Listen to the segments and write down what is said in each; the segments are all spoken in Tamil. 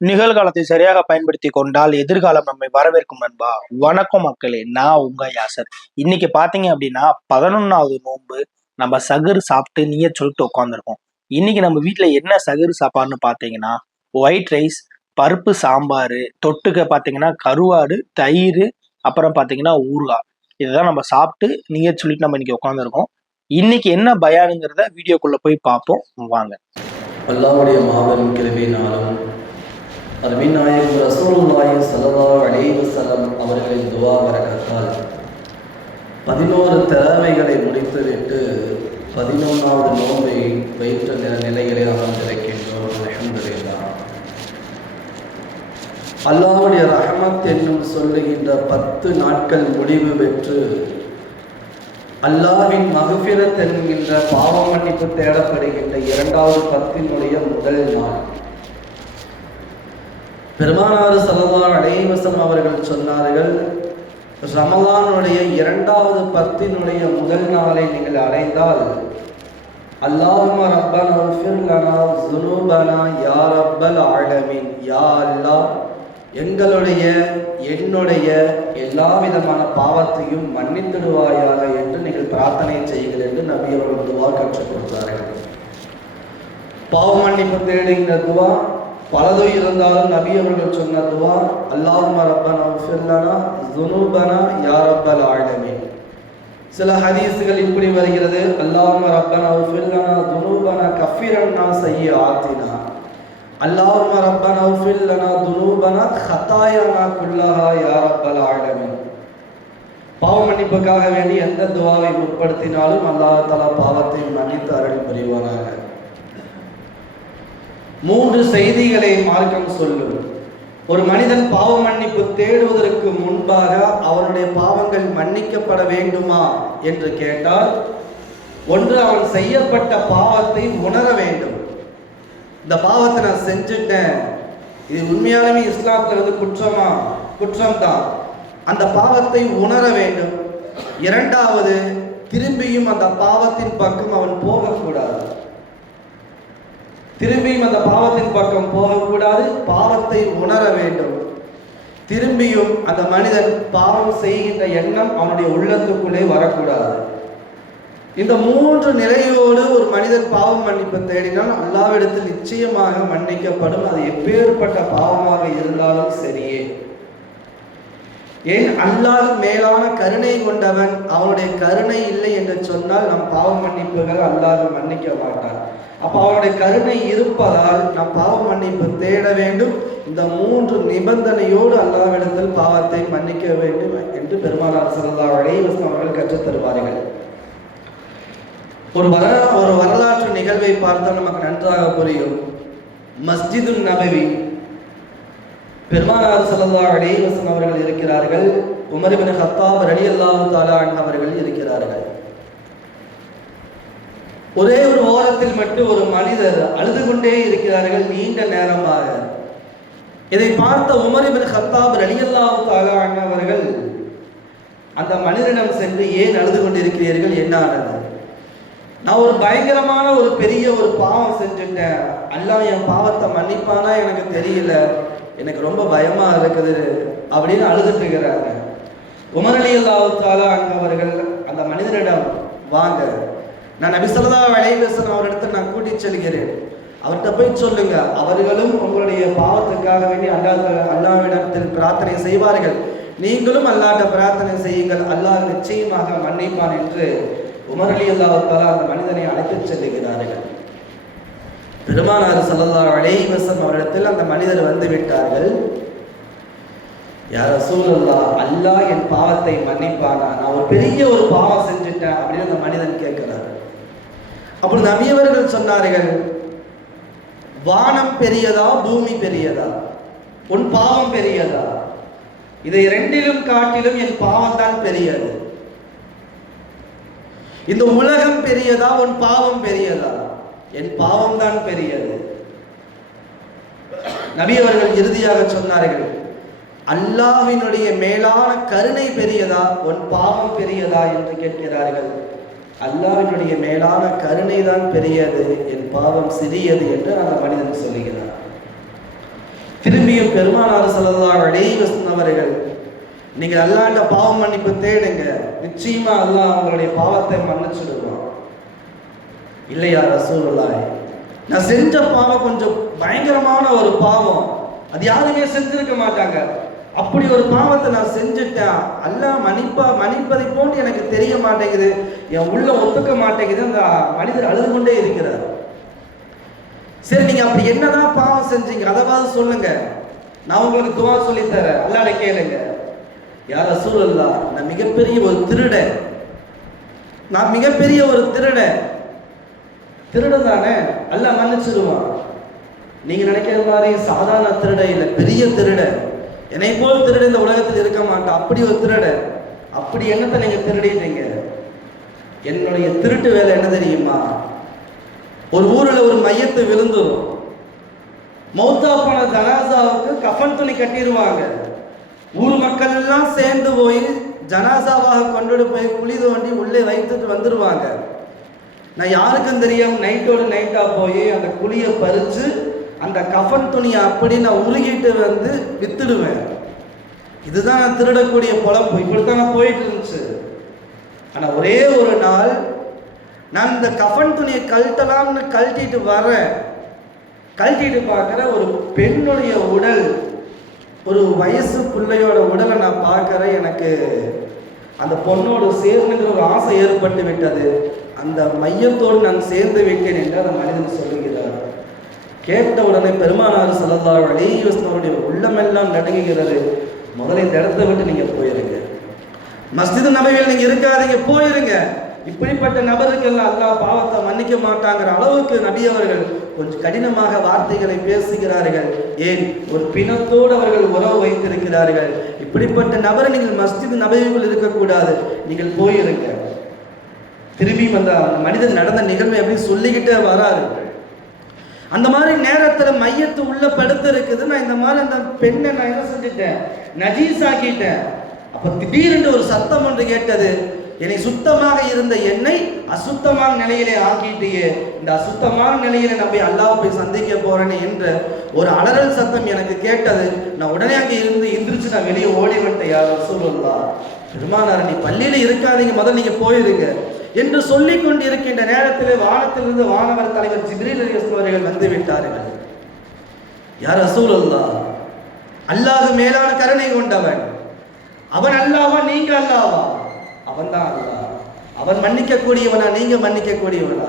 நிகழ்காலத்தை சரியாக பயன்படுத்தி கொண்டால் எதிர்காலம் நம்மை வரவேற்கும் நண்பா. வணக்கம் மக்களே நான் உங்க யாசர். இன்னைக்கு பாத்தீங்க அப்படின்னா பதினொன்னாவது நோன்பு நம்ம சகுறு சாப்பிட்டு நீயே சொல்லிட்டு உட்காந்துருக்கோம் இன்னைக்கு நம்ம வீட்டுல என்ன சகுறு சாப்பாடுன்னு பாத்தீங்கன்னா ஒயிட் ரைஸ் பருப்பு சாம்பார் தொட்டுக்க பாத்தீங்கன்னா கருவாடு தயிர் அப்புறம் பாத்தீங்கன்னா ஊறுகாய். இதுதான் நம்ம சாப்பிட்டு நீயே சொல்லிட்டு நம்ம இன்னைக்கு உட்காந்துருக்கோம் இன்னைக்கு என்ன பயானுங்கிறத வீடியோக்குள்ள போய் பார்ப்போம். வாங்க. அல்லாவுடைய மாபெரும் கிருபையினாலும் அருமை நாயகம் ரசூலுல்லாஹி ஸல்லல்லாஹு அலைஹி அவர்களின் துவா வரக்கத்தால் பதினோரு திறமைகளை முடித்துவிட்டு பதினொன்றாவது நோன்பை வைத்த நில நிலைகளில் அமர்ந்திருக்கின்றோம் அல்ஹம்துலில்லாஹ். அல்லாவுடைய ரஹமத் என்னும் சொல்லுகின்ற பத்து நாட்கள் முடிவு பெற்று அல்லாவின் மகஃபிரத் என்கின்ற பாவ மன்னிப்பு தேடப்படுகின்ற இரண்டாவது பத்தினுடைய முதல் நாள். பெருமானாறு சலமான் அலைஹி அவர்கள் சொன்னார்கள் ரமலானுடைய இரண்டாவது பத்தினுடைய முதல் நாளை நீங்கள் அடைந்தால் அல்லாஹும்ம ரப்பனா ஃபிர்லனா ஜுனூபனா யா ரப்பல் ஆலமின். யா அல்லா எங்களுடைய என்னுடைய எல்லா விதமான பாவத்தையும் மன்னித்திடுவாயாக என்று நீங்கள் பிரார்த்தனை செய்யுங்கள் என்று நபி அவர்கள் துவா கற்றுக் கொடுத்தார்கள். பாவ மன்னிப்பு தேடுகின்ற துவா பலது இருந்தாலும் நபி அவர்கள் சொன்ன துவா அல்லாஹும ரப்பனா உஃபிர்லனா ஸுனூபனா யா ரப்பல் ஆலமீன். சில ஹதீஸ்கள் இப்படி வருகிறது அல்லாஹும ரப்பனா உஃபிர்லனா ஸுனூபனா கஃபிரன்னா சய்யிஆத்தினா அல்லாஹும ரப்பனா உஃபிர்லனா துனூபனா ஹதாயானா குல்லஹா யா ரப்பல் ஆலமீன். பாவ மன்னிப்புக்காக வேண்டி எந்த துவாவை முற்படுத்தினாலும் அல்லாஹ் தலா பாவத்தை மன்னித்து அருள் புரிவானாக. மூன்று செய்திகளை மார்க்கம் சொல்லும். ஒரு மனிதன் பாவ மன்னிப்பு தேடுவதற்கு முன்பாக அவனுடைய பாவங்கள் மன்னிக்கப்பட வேண்டுமா என்று கேட்டால் ஒன்று அவன் செய்யப்பட்ட பாவத்தை உணர வேண்டும். இந்த பாவத்தை நான் செஞ்சுட்டேன். இது உண்மையாலுமே இஸ்லாத்துல வந்து குற்றமா? குற்றம்தான். அந்த பாவத்தை உணர வேண்டும். இரண்டாவது திரும்பியும் அந்த பாவத்தின் பக்கம் அவன் போகக்கூடாது. திரும்பியும் அந்த பாவத்தின் பக்கம் போகக்கூடாது பாவத்தை உணர வேண்டும். திரும்பியும் அந்த மனிதன் பாவம் செய்கின்ற எண்ணம் அவனுடைய உள்ளத்துக்குள்ளே வரக்கூடாது. இந்த மூன்று நிலையோடு ஒரு மனிதன் பாவம் மன்னிப்பு தேடினால் அல்லாவிடத்தில் நிச்சயமாக மன்னிக்கப்படும். அது எப்பேற்பட்ட பாவமாக இருந்தாலும் சரியே. ஏன் அல்லாஹ் மேலான கருணை கொண்டவன் அவனுடைய கருணை இல்லை என்று சொன்னால் நம் பாவ மன்னிப்புகள் அல்லாஹ் மன்னிக்க மாட்டான். அப்போ அவனுடைய கருணை இருப்பதால் நம் பாவ மன்னிப்பு தேட வேண்டும். இந்த மூன்று நிபந்தனையோடு அல்லாவிடத்தில் பாவத்தை மன்னிக்க வேண்டும் என்று பெருமானார் சல்லா அலைவசம் அவர்கள் கற்றுத் தருவார்கள். ஒரு வர ஒரு வரலாற்று நிகழ்வை பார்த்தால் நமக்கு நன்றாக புரியும். மஸ்ஜிதுன் நபவி பெருமானார் சல்லா அலைவசம் அவர்கள் இருக்கிறார்கள். உமரிபின் ஹத்தாப் ரலி அல்லாஹு தாலா அவர்கள் இருக்கிறார்கள். ஒரே ஒரு ஓரத்தில் மட்டும் ஒரு மனிதர் அழுது கொண்டே இருக்கிறார்கள். நீண்ட நேரமாக. இதை பார்த்த உமரிபின் ஹத்தாப் ரலி அல்லாஹு தாலா அவர்கள் அந்த மனிதனிடம் சென்று ஏன் அழுது கொண்டிருக்கிறீர்கள்? என்ன ஆனது நான் ஒரு பயங்கரமான ஒரு பெரிய ஒரு பாவம் செஞ்சுட்டேன். அல்லாஹ் என் பாவத்தை மன்னிப்பானா? எனக்கு தெரியல. எனக்கு ரொம்ப பயமா இருக்குது அப்படின்னு அழுதுட்டு இருக்கிறாங்க உமர் அலி அவர்கள் அந்த மனிதனிடம் வாங்க நான் நபிசல்லா வளைவேசன் அவரிடத்தில் நான் கூட்டி செல்கிறேன். அவர்கிட்ட போய் சொல்லுங்க அவர்களும் உங்களுடைய பாவத்துக்காக வேண்டி அல்லாஹ் அல்லாவிடத்தில் பிரார்த்தனை செய்வார்கள். நீங்களும் அல்லாட்ட பிரார்த்தனை செய்யுங்கள் அல்லாஹ் நிச்சயமாக மன்னிப்பான் என்று உமரலி அலி அந்த மனிதனை அழைத்து செல்லுகிறார்கள். பெருமானார் சல்லல்லா அலைவசம் அவரிடத்தில் அந்த மனிதர் வந்து விட்டார்கள். யார சூழல்லா அல்லாஹ் என் பாவத்தை மன்னிப்பானா? நான் ஒரு பெரிய ஒரு பாவம் செஞ்சுட்டேன் அப்படின்னு அந்த மனிதன் கேட்கிறார். அப்படி நபியவர்கள் சொன்னார்கள் வானம் பெரியதா பூமி பெரியதா? உன் பாவம் பெரியதா? இதை ரெண்டிலும் காட்டிலும் என் பாவம் தான் பெரியது. இந்த உலகம் பெரியதா உன் பாவம் பெரியதா? என் பாவம் தான் பெரியது. நபி அவர்கள் இறுதியாக சொன்னார்கள் அல்லாவினுடைய மேலான கருணை பெரியதா உன் பாவம் பெரியதா? என்று கேட்கிறார்கள். அல்லாவினுடைய மேலான கருணை தான் பெரியது என் பாவம் சிறியது என்று அந்த மனிதன் சொல்லுகிறார் திரும்பியும் பெருமானார் ஸல்லல்லாஹு அலைஹி அவர்கள் நீங்கள் அல்லாண்ட பாவம் மன்னிப்பு தேடுங்க. நிச்சயமா அல்லாஹ் உங்களுடைய பாவத்தை மன்னிச்சுடுவான். இல்லையா ரசூலுல்லாஹி? நான் செஞ்ச பாவம் கொஞ்சம் பயங்கரமான ஒரு பாவம். அது யாருமே செஞ்சிருக்க மாட்டாங்க. அப்படி ஒரு பாவத்தை நான் செஞ்சுட்டேன். அல்லாஹ் மன்னிப்பா மன்னிப்பதை போன்று எனக்கு தெரிய மாட்டேங்குது. என் உள்ள ஒத்துக்க மாட்டேங்குது. அந்த மனிதர் அழுது கொண்டே இருக்கிறார். சரி நீங்க அப்படி என்னதான் பாவம் செஞ்சீங்க? அதாவது சொல்லுங்க. நான் உங்களுக்கு துவா சொல்லி தரேன். அல்லாட கேளுங்க. யார் சூழல்லா நான் மிகப்பெரிய ஒரு திருடன். நான் மிகப்பெரிய ஒரு திருடன். திருடன் தானே அல்ல மன்னிச்சிடுவான் நீங்க நினைக்கிற மாதிரி சாதாரண திருட இல்லை பெரிய திருட. என்னை போல் திருட இந்த உலகத்தில் இருக்க மாட்டான் அப்படி ஒரு திருட. அப்படி என்னத்தை நீங்க திருடிட்டீங்க. என்னுடைய திருட்டு வேலை என்ன தெரியுமா? ஒரு ஊர்ல ஒரு மையத்தை விழுந்துடும் மௌத்தா போன ஜனாசாவுக்கு கஃன் துணி கட்டிடுவாங்க. ஊர் மக்கள் எல்லாம் சேர்ந்து போய் ஜனாசாவாக கொண்டு போய் குழி தோண்டி உள்ளே வைத்துட்டு வந்துடுவாங்க நான் யாருக்கும் தெரியாமல் நைட்டோட நைட்டாக போய் அந்த குழியை பறித்து அந்த கஃன் துணியை அப்படி நான் உருகிட்டு வந்து வித்துடுவேன். இதுதான் நான் திருடக்கூடிய பொழப்பு இப்படித்தான் நான் போயிட்டு இருந்துச்சு. ஆனால் ஒரே ஒரு நாள் நான் இந்த கஃன் துணியை கழட்டலாம்னு கழட்டிட்டு வரேன். கழட்டிட்டு பார்க்குற ஒரு பெண்ணுடைய உடல் ஒரு வயசு பிள்ளையோட உடலை நான் பார்க்குறேன் எனக்கு அந்த பொண்ணோட சேர்ந்துங்கிற ஒரு ஆசை ஏற்பட்டு விட்டது. அந்த மையத்தோடு நான் சேர்ந்து வைக்கிறேன் என்று அந்த மனிதன் சொல்லுகிறார். கேட்ட உடனே பெருமானார் செல்லல்லார் அலைவசனுடைய உள்ளமெல்லாம் நடுங்குகிறது. முதல்ல இந்த இடத்த விட்டு நீங்க போயிருங்க. மஸ்ஜித் நபையில் நீங்க இருக்காதீங்க போயிருங்க. இப்படிப்பட்ட நபருக்கெல்லாம் அல்லாஹ் பாவத்தை மன்னிக்க மாட்டாங்கிற அளவுக்கு நபி அவர்கள் கொஞ்சம் கடினமாக வார்த்தைகளை பேசுகிறார்கள். ஏன்? ஒரு பிணத்தோடு அவர்கள் உறவு வைத்திருக்கிறார்கள். இப்படிப்பட்ட நபரை நீங்கள் மஸ்ஜித் நபையுக்குள் இருக்கக்கூடாது. நீங்கள் போயிருங்க. திரும்பி அந்த மனிதன் நடந்த நிகழ்வை எப்படி சொல்லிக்கிட்டே வராரு. அந்த மாதிரி நேரத்துல மையத்து உள்ள படுத்து இருக்குது. நான் இந்த மாதிரி அந்த பெண்ணை நான் என்ன செஞ்சுட்டேன்? நஜீஸ் ஆக்கிட்டேன் அப்ப திடீரென்று ஒரு சத்தம் ஒன்று கேட்டது. என்னை சுத்தமாக இருந்த என்னை அசுத்தமான நிலையிலே ஆக்கிட்டியே. இந்த அசுத்தமான நிலையில நான் போய் அல்லாஹ் போய் சந்திக்க போறேனே என்ற ஒரு அலறல் சத்தம் எனக்கு கேட்டது. நான் உடனே அங்கே இருந்து எந்திரிச்சு நான் வெளியே ஓடி விட்டேன் யார் சொல்லுவா பெருமானார் நீ பள்ளியில இருக்காதீங்க. முதல்ல நீங்க போயிருங்க. என்று சொல்லிக் கொண்டிருக்கின்ற நேரத்தில் வானத்திலிருந்து வானவர் தலைவர் ஜிப்ரீல் அவர்கள் வந்து விட்டார்கள். யார் ரசூலுல்லா அல்லாஹ் மேலான கருணை கொண்டவன். அவன் அல்லாவா நீங்க அல்லாவா அவன் தான் அல்லாஹ். அவன் மன்னிக்க கூடியவனா நீங்க மன்னிக்க கூடியவனா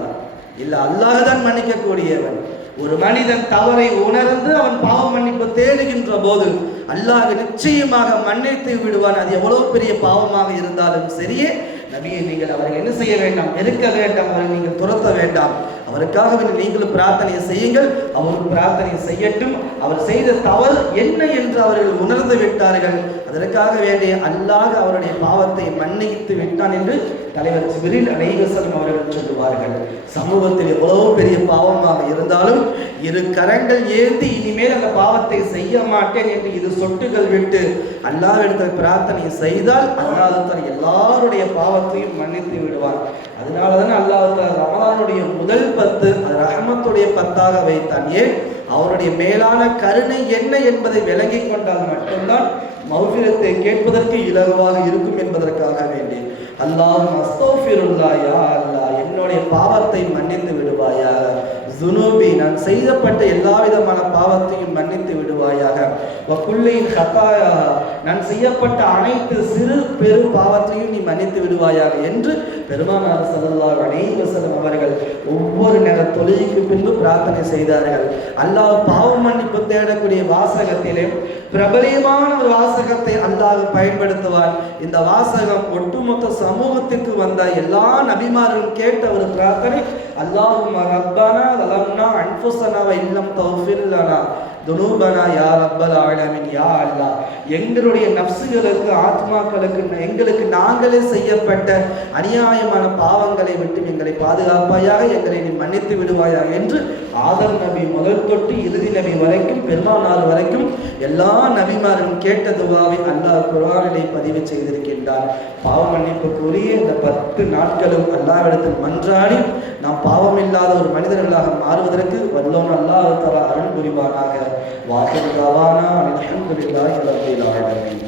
இல்ல அல்லாஹ் தான் மன்னிக்க கூடியவன் ஒரு மனிதன் தவறை உணர்ந்து அவன் பாவம் மன்னிப்பு தேடுகின்ற போது அல்லாஹ் நிச்சயமாக மன்னித்து விடுவான். அது எவ்வளவு பெரிய பாவமாக இருந்தாலும் சரியே நபியை நீங்கள் அவரை என்ன செய்ய வேண்டாம்? நெருக்க வேண்டாம்? அவரை நீங்கள் துரத்த வேண்டாம். அவருக்காக நீங்களும் பிரார்த்தனை செய்யுங்கள். அவரும் பிரார்த்தனை செய்யட்டும். அவர் செய்த தவறு என்ன என்று அவர்கள் உணர்ந்து விட்டார்கள். அதற்காக வேண்டிய அல்லாஹ் அவருடைய பாவத்தை மன்னித்து விட்டான் என்று தலைவர் சிபிரில் அனைவசனம் அவர்கள் சொல்லுவார்கள் சமூகத்தில் எவ்வளவு பெரிய பாவமாக இருந்தாலும் இரு கரங்கள் ஏந்தி இனிமேல் அந்த பாவத்தை செய்ய மாட்டேன் என்று இது சொட்டுகள் விட்டு அல்லாவிடத்தில் பிரார்த்தனை செய்தால் அல்லாஹ் எல்லாருடைய பாவத்தையும் மன்னித்து விடுவார் அதனால தானே அல்லாஹ் ரமதானுடைய முதல் பத்து அது ரஹமத்துடைய பத்தாக வைத்தான். ஏன்? அவருடைய மேலான கருணை என்ன என்பதை விளங்கிக் கொண்டால் மட்டும்தான் மௌபிரத்தை கேட்பதற்கு இலகுவாக இருக்கும் என்பதற்காக வேண்டி. அல்லாஹ் அஸ்தோஃபிருல்லா யா அல்லாஹ் என்னுடைய பாவத்தை மன்னித்து விடுவாயாக. ஜுனூபி நான் செய்தப்பட்ட எல்லா விதமான பாவத்தையும் மன்னித்து விடுவாயாக. வக்குள்ளின் ஹத்தாயா நான் செய்யப்பட்ட அனைத்து சிறு பெரு பாவத்தையும் நீ மன்னித்து விடுவாயாக என்று பெருமானார் ஸல்லல்லாஹு அனைவசனம் அவர்கள் ஒவ்வொரு நேர தொழுகைக்கு பின்பு பிரார்த்தனை செய்தார்கள். அல்லாஹ் பாவ மன்னிப்பு தேடக்கூடிய வாசகத்திலே பிரபலியமான ஒரு வாசகத்தை அல்லாஹ் பயன்படுத்துவார் இந்த வாசகம் ஒட்டுமொத்த சமூகத்திற்கு வந்த எல்லா நபிமாரும் கேட்ட ஒரு பிரார்த்தனை அல்லாஹும் ரப்பனா லலம்னா அன்ஃபுஸனா இல்லம் தௌஃபில்லனா துனூபனா யா ரப்பல் ஆலமீன். யா அல்லாஹ் எங்களுடைய நப்சுகளுக்கு ஆத்மாக்களுக்கு எங்களுக்கு நாங்களே செய்யப்பட்ட அநியாய அநியாயமான பாவங்களை விட்டு எங்களை பாதுகாப்பாயாக எங்களை நீ மன்னித்து விடுவாயாக என்று ஆதர் நபி முதல் தொட்டு இறுதி நபி வரைக்கும் பெருமானார் வரைக்கும் எல்லா நபிமாரும் கேட்ட துவாவை அல்லாஹ் குரானிலே பதிவு செய்திருக்கின்றார். பாவ மன்னிப்புக்குரிய இந்த பத்து நாட்களும் அல்லாவிடத்தில் மன்றாடி நாம் பாவம் இல்லாத ஒரு மனிதர்களாக மாறுவதற்கு வல்லோன் அல்லாஹ் தலா அருள் புரிவானாக. வாசல் தாவானா அல்ஹம்துலில்லாஹி ரப்பில் ஆலமீன்.